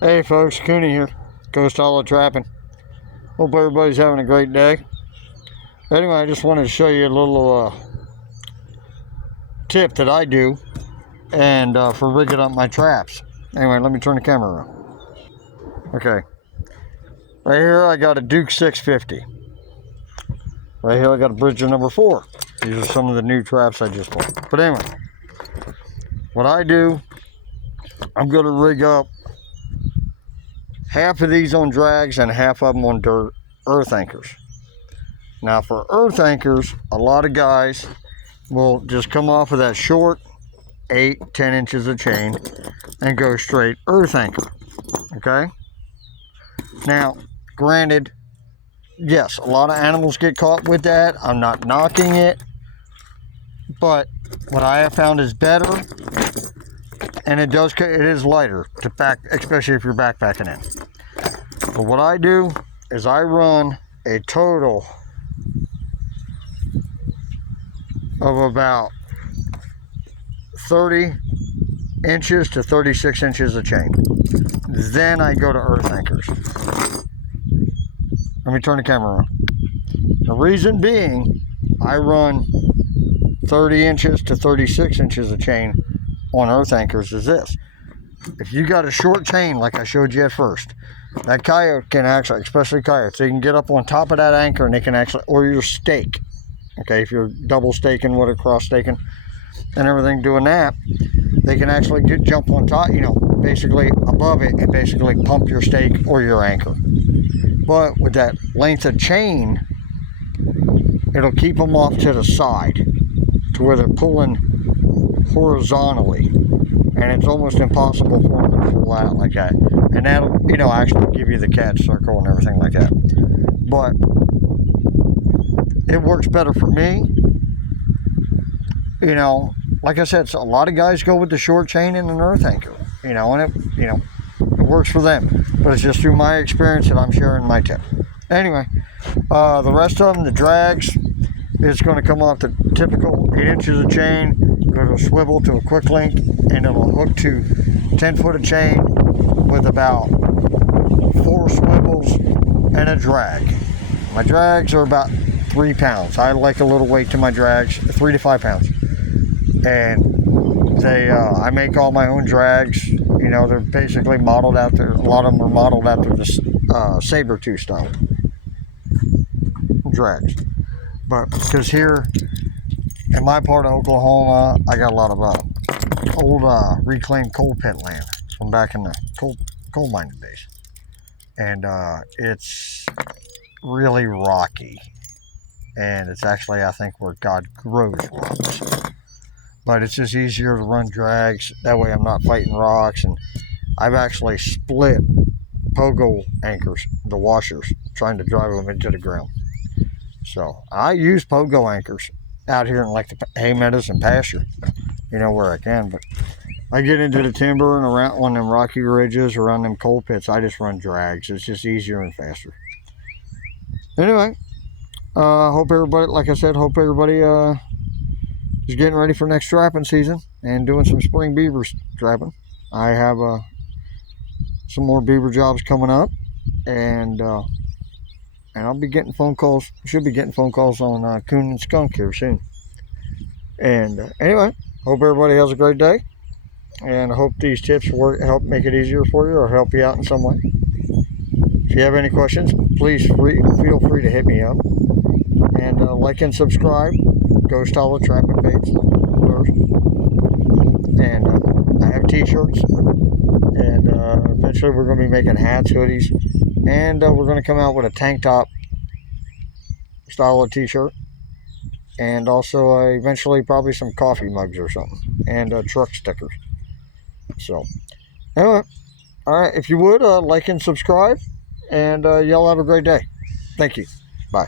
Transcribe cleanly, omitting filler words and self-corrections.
Hey folks, Cooney here, Ghost Hollow Trapping. Hope everybody's having a great day. Anyway, I just wanted to show you a little tip that I do and for rigging up my traps. Anyway, let me turn the camera around. Okay, right here I got a Duke 650. Right here I got a Bridger number 4. These are some of the new traps I just bought. But anyway, what I do, I'm going to rig up half of these on drags and half of them on earth anchors. Now for earth anchors, a lot of guys will just come off of that short 8-10 inches of chain and go straight earth anchor. Okay, now granted, yes, a lot of animals get caught with that. I'm not knocking it, but what I have found is better, and it is lighter to pack, especially if you're backpacking in. But what I do is I run a total of about 30 inches to 36 inches of chain. Then I go to earth anchors. Let me turn the camera on. The reason being, I run 30 inches to 36 inches of chain on earth anchors is this. If you got a short chain like I showed you at first, that coyote can actually, especially coyotes, they can get up on top of that anchor and they can actually, or your stake, okay, if you're double staking with it, cross staking and everything, doing that, they can actually jump on top, basically above it, and basically pump your stake or your anchor. But with that length of chain, it'll keep them off to the side to where they're pulling horizontally, and it's almost impossible for them to pull out like that. And that'll, actually give you the catch circle and everything like that. But it works better for me. Like I said, so a lot of guys go with the short chain and an earth anchor, and it works for them. But it's just through my experience that I'm sharing my tip. Anyway, the rest of them, the drags, it's going to come off the typical 8 inches of chain, go to a swivel to a quick link, and it'll hook to 10 foot of chain with about 4 swivels and a drag. My drags are about 3 pounds. I like a little weight to my drags, 3 to 5 pounds. And they, I make all my own drags. They're basically modeled after, a lot of them are modeled after the saber-tooth style drags. But because here in my part of Oklahoma, I got a lot of old reclaimed coal pit land from back in the coal mining days, and it's really rocky, and it's actually, I think, where God grows rocks. But it's just easier to run drags, that way I'm not fighting rocks. And I've actually split pogo anchors, the washers, trying to drive them into the ground. So I use pogo anchors out here in like the hay meadows and pasture, where I can. But I get into the timber and around on them rocky ridges, around them coal pits, I just run drags. It's just easier and faster. Anyway, hope everybody, like I said, is getting ready for next trapping season and doing some spring beaver trapping. I have some more beaver jobs coming up, and I'll be getting phone calls. Should be getting phone calls on coon and skunk here soon. And anyway, hope everybody has a great day, and I hope these tips help make it easier for you or help you out in some way. If you have any questions, please feel free to hit me up, and like and subscribe. Ghost Hollow Trapping Baits. And I have t-shirts, and eventually we're going to be making hats, hoodies, and we're going to come out with a tank top style of t-shirt, and also eventually probably some coffee mugs or something, and truck stickers. So anyway, all right, if you would like and subscribe, and y'all have a great day. Thank you. Bye.